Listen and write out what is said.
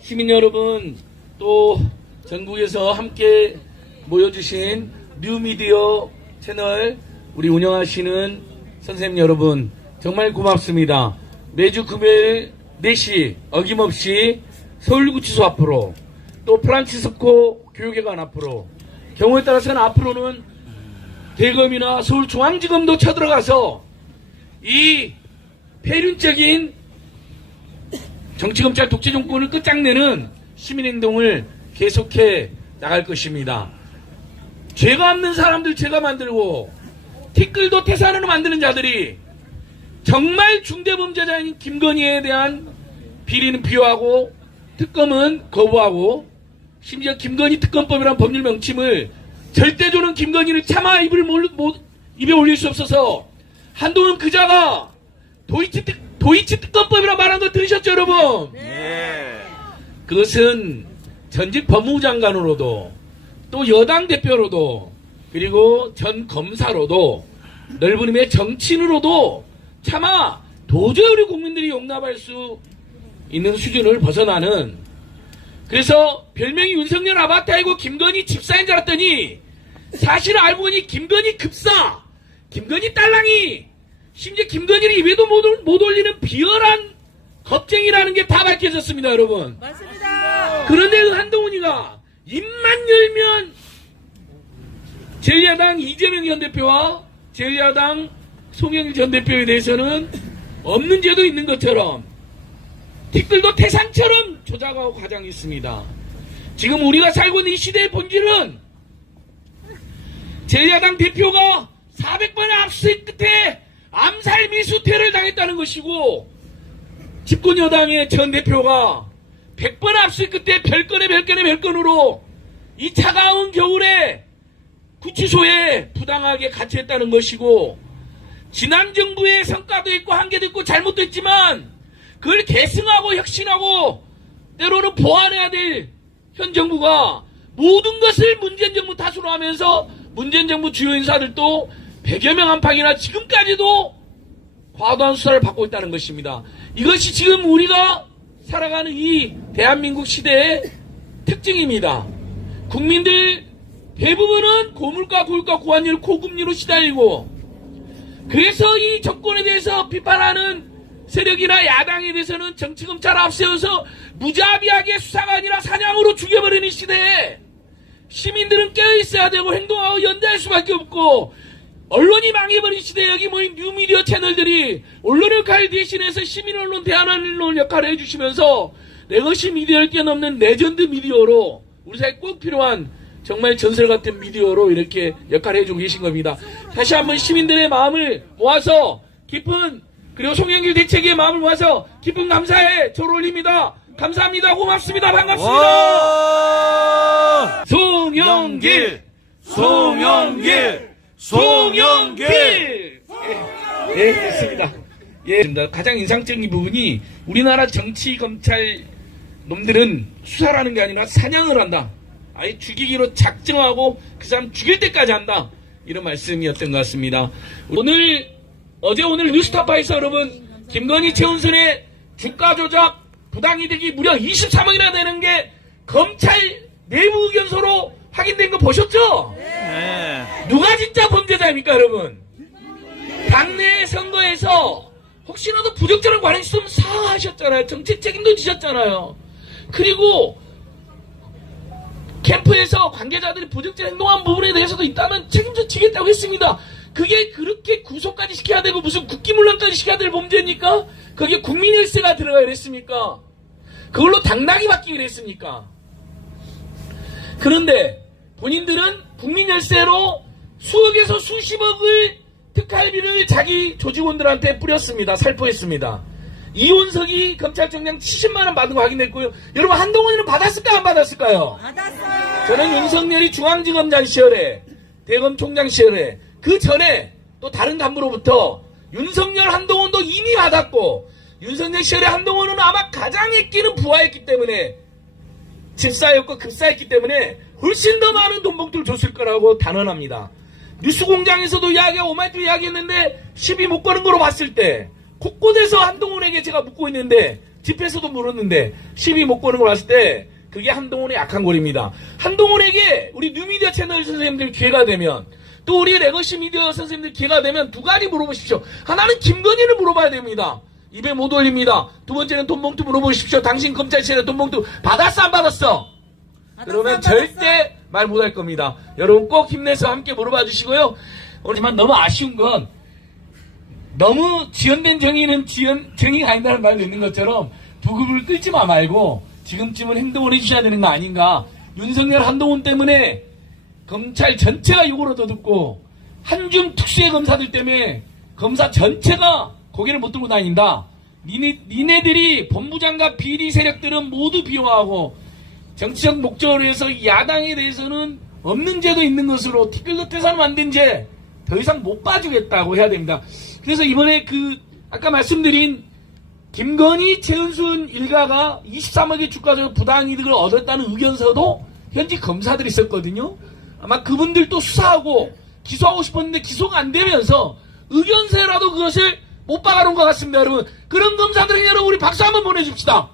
시민 여러분, 또 전국에서 함께 모여주신 뉴미디어 채널 우리 운영하시는 선생님 여러분 정말 고맙습니다. 매주 금요일 4시 어김없이 서울구치소 앞으로 또 프란치스코 교육회관 앞으로 경우에 따라서는 앞으로는 대검이나 서울중앙지검도 쳐들어가서 이 폐륜적인 정치검찰 독재정권을 끝장내는 시민행동을 계속해 나갈 것입니다. 죄가 없는 사람들 죄가 만들고 티끌도 태산으로 만드는 자들이 정말 중대범죄자인 김건희에 대한 비리는 비호하고 특검은 거부하고 심지어 김건희 특검법이란 법률 명칭을 절대적으로 김건희를 차마 입에 올릴 수 없어서 한동훈 그자가 도이치 특검법이라 말한 거 들으셨죠 여러분? 네. 그것은 전직 법무부 장관으로도 또 여당 대표로도 그리고 전 검사로도 넓은 의미의 정치인으로도 차마 도저히 우리 국민들이 용납할 수 있는 수준을 벗어나는, 그래서 별명이 윤석열 아바타이고 김건희 집사인 줄 알았더니 사실 알고 보니 김건희 급사, 김건희 딸랑이, 심지어 김건희를 입에도 못 올리는 비열한 겁쟁이라는 게 다 밝혀졌습니다 여러분. 맞습니다. 그런데 그 한동훈이가 입만 열면 제1야당 이재명 전 대표와 제1야당 송영길 전 대표에 대해서는 없는 죄도 있는 것처럼 티끌도 태산처럼 조작하고 과장이 있습니다. 지금 우리가 살고 있는 이 시대의 본질은 제1야당 대표가 400번의 압수수색 끝에 암살 미수태를 당했다는 것이고 집권 여당의 전 대표가 100번의 압수수색 끝에 별건으로 이 차가운 겨울에 구치소에 부당하게 갇혀있다는 것이고, 지난 정부의 성과도 있고 한계도 있고 잘못도 있지만 그걸 계승하고 혁신하고 때로는 보완해야 될 현 정부가 모든 것을 문재인 정부 탓으로 하면서 문재인 정부 주요 인사들도 100여 명 안팎이나 지금까지도 과도한 수사를 받고 있다는 것입니다. 이것이 지금 우리가 살아가는 이 대한민국 시대의 특징입니다. 국민들 대부분은 고물가, 고유가, 고환율, 고금리로 시달리고, 그래서 이 정권에 대해서 비판하는 세력이나 야당에 대해서는 정치검찰 앞세워서 무자비하게 수사가 아니라 사냥으로 죽여버리는 시대에 시민들은 깨어있어야 되고 행동하고 연대할 수밖에 없고, 언론이 망해버린 시대에 여기 모인 뉴미디어 채널들이 언론 역할 대신해서 시민 언론, 대한민국 언론 역할을 해주시면서 레거시 미디어를 뛰어넘는 레전드 미디어로 우리 사회에 꼭 필요한 정말 전설 같은 미디어로 이렇게 역할을 해주고 계신 겁니다. 다시 한번 시민들의 마음을 모아서 깊은, 그리고 송영길 대책의 마음을 모아서 깊은 감사의 절을 올립니다. 감사합니다. 고맙습니다. 반갑습니다. 송영길! 예, 됐습니다. 예, 가장 인상적인 부분이 우리나라 정치 검찰 놈들은 수사라는 게 아니라 사냥을 한다. 아예 죽이기로 작정하고 그 사람 죽일 때까지 한다. 이런 말씀이었던 것 같습니다. 어제 오늘 뉴스타파에서 여러분 김건희 최은순의 주가 조작 부당이득이 무려 23억이나 되는 게 검찰 내부 의견서로 확인된 거 보셨죠? 네. 누가 진짜 범죄자입니까 여러분? 당내 선거에서 혹시라도 부적절한 관행 있으면 사과하셨잖아요. 정책 책임도 지셨잖아요. 그리고 캠프에서 관계자들이 부적절한 행동한 부분에 대해서도 있다면 책임져 지겠다고 했습니다. 그게 그렇게 구속까지 시켜야 되고 무슨 국기문란까지 시켜야 될 범죄입니까? 거기에 국민열세가 들어가야 했습니까? 그걸로 당락이 바뀌기로 했습니까? 그런데 본인들은 국민열세로 수억에서 수십억을 특활비를 자기 조직원들한테 뿌렸습니다. 살포했습니다. 이원석이 검찰총장 70만원 받은 거 확인됐고요. 여러분 한동훈이는 받았을까 안 받았을까요? 받았어요. 저는 윤석열이 중앙지검장 시절에 대검총장 시절에 그 전에 또 다른 간부로부터 윤석열 한동훈도 이미 받았고, 윤석열 시절에 한동훈은 아마 가장 애끼는 부하였기 때문에 집사였고 급사였기 때문에 훨씬 더 많은 돈봉투를 줬을 거라고 단언합니다. 뉴스공장에서도 이야기하고 오마이뉴스 이야기했는데 시비 못 거는 거로 봤을 때 곳곳에서 한동훈에게 제가 묻고 있는데 집에서도 물었는데 시비 못 거는 걸 봤을 때 그게 한동훈의 약한 골입니다. 한동훈에게 우리 뉴미디어 채널 선생님들 기회가 되면 또 우리 레거시 미디어 선생님들 기회가 되면 두 가지 물어보십시오. 하나는 김건희를 물어봐야 됩니다. 입에 못 올립니다. 두 번째는 돈봉투 물어보십시오. 당신 검찰청에 돈봉투 받았어 안 받았어? 그러면 절대 말 못할 겁니다. 여러분 꼭 힘내서 함께 물어봐 주시고요. 하지만 너무 아쉬운 건 너무 지연된 정의는 정의가 아니다는 말도 있는 것처럼 부급을 끌지 말고 지금쯤은 행동을 해주셔야 되는 거 아닌가. 윤석열 한동훈 때문에 검찰 전체가 욕을 얻어듣고 한줌 특수의 검사들 때문에 검사 전체가 고개를 못 들고 다닌다. 니네들이 본부장과 비리 세력들은 모두 비호하고 정치적 목적으로 해서 야당에 대해서는 없는 죄도 있는 것으로 티끌끝에서 만든 죄 더 이상 못 봐주겠다고 해야 됩니다. 그래서 이번에 아까 말씀드린 김건희, 최은순 일가가 23억의 주가적 부당이득을 얻었다는 의견서도 현직 검사들이 있었거든요. 아마 그분들도 수사하고 기소하고 싶었는데 기소가 안 되면서 의견서라도 그것을 못 박아놓은 것 같습니다. 여러분 그런 검사들에게 여러분 우리 박수 한번 보내줍시다.